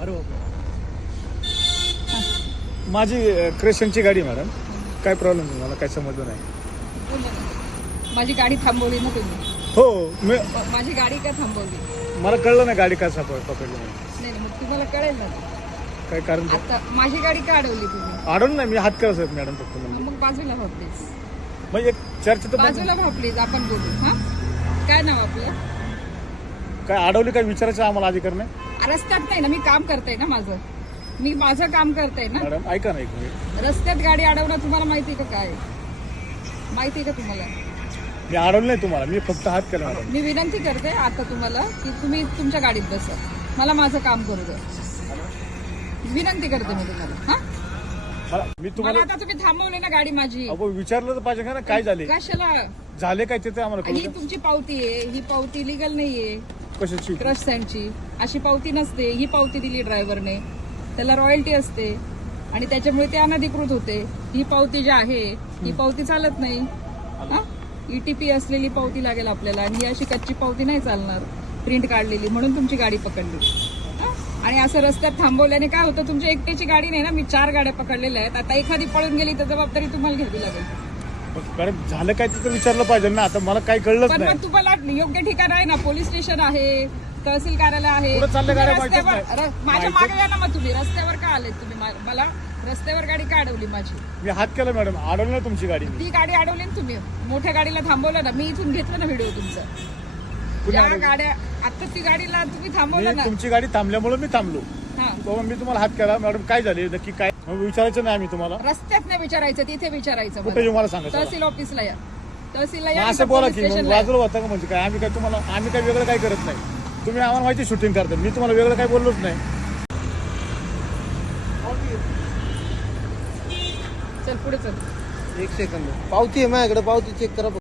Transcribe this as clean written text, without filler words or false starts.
अरे बापरे. माझी क्रेशनची गाडी मॅडम. काय प्रॉब्लेम नाही, मला काय समजलं नाही. माझी गाडी थांबवली ना तुम्ही? हो मी माझी गाडी का थांबवली? मला कळलं नाही गाडी का पकडली म्हणून. नाही नाही, मग तुम्हाला कळेल ना. काय कारण ते? आता माझी गाडी का अडवली तुम्ही? अडवून नाही, मी हात करा साहेब मॅडम फक्त म्हणजे. मग बाजूला व्हा प्लीज. म्हणजे एक चर्चा तर बाजूला व्हा प्लीज, आपण बोलू. हा, काय नाव आपलं? काय अडवली काय विचारायचं आम्हाला अधिकार नाही रस्त्यात नाही ना, मी काम करते ना माझं. मी माझं काम करते ना. मॅडम. ऐका ना एक मिनिट. रस्त्यात गाडी अडवणं तुम्हाला माहिती का काय? माहिती का तुम्हाला? मी अडवलं नाही तुम्हाला, मी फक्त हात केला मॅडम. मी विनंती करते आता तुम्हाला की तुम्ही तुमच्या गाडीत बसा, मला माझं काम करू द्या. विनंती करते मी तुम्हाला. हा, मी मला तुम्हाला आता तुम्ही थांबवले ना गाडी माझी. अहो विचारलं तर पाहिजे का ना काय झाले कशाला? झाले काय ते आम्हाला कळू ही द्या. तुमची पावती आहे, ही पावती लिगल नाहीये. कशाची? क्रश सँडची अशी पावती नसते. ही पावती दिली ड्रायव्हरने, त्याला रॉयल्टी असते आणि त्याच्यामुळे ते अनधिकृत होते. ही पावती जी आहे ही पावती चालत नाही. हा, ईटीपी असलेली पावती लागेल आपल्याला आणि ही अशी कच्ची पावती नाही चालणार, प्रिंट काढलेली. म्हणून तुमची गाडी पकडली. हा? आणि असं रस्त्यात थांबवल्याने काय होतं, तुमच्या एकट्याची गाडी नाही ना, मी 4 गाड्या पकडलेल्या आहेत. आता एखादी पळून गेली तर जबाबदारी तुम्हाला घ्यावी लागेल. मॅडम झालं काय ते तर विचारलं पाहिजे ना. आता मला काही कळलंच पण नाही. मग तुम्हाला योग्य ठिकाण आहे ना, पोलीस स्टेशन आहे, तहसील कार्यालय आहे. कुठं चालल्या गाड्या तुम्ही माहितीच रस्त्यावर- नाही. माझ्या मागे या ना. मग तुम्ही रस्त्यावर का आलेत? तुम्ही मला रस्त्यावर गाडी का अडवली माझी? मी हात केला मॅडम, अडवलं नाही तुमची गाडी. ती गाडी अडवली ना तुम्ही. मोठ्या गाडीला थांबवलं ना, मी इथून घेतलं ना व्हिडिओ तुमचा. कुणी ज्या अडवलं? गाड्या आता ती गाडीला तुम्ही थांबवलं मी ना. तुमची गाडी थांबल्यामुळे मी थांबलो. हा, बाबा मी तुम्हाला हात केला मॅडम, काय झाले नक्की काय मग विचारायचं नाही आम्ही तुम्हाला. रस्त्यात नाही विचारायचं, तिथे विचारायचं. कुठे मला. येऊ मला सांगा. तहसील ऑफिसला या, तहसीलला मग या, असं बोला पोलीस की मग स्टेशनला या. बाजूला होता का म्हणजे काय आम्ही काय तुम्हाला आम्ही काय वेगळं काय करत नाही. तुम्ही आम्हाला माहिती शूटिंग करता, मी तुम्हाला वेगळं काय बोललोच नाही. चल पुढे चल. एक सेकंद. पावती आहे माझ्याकडे, पावती चेक करा.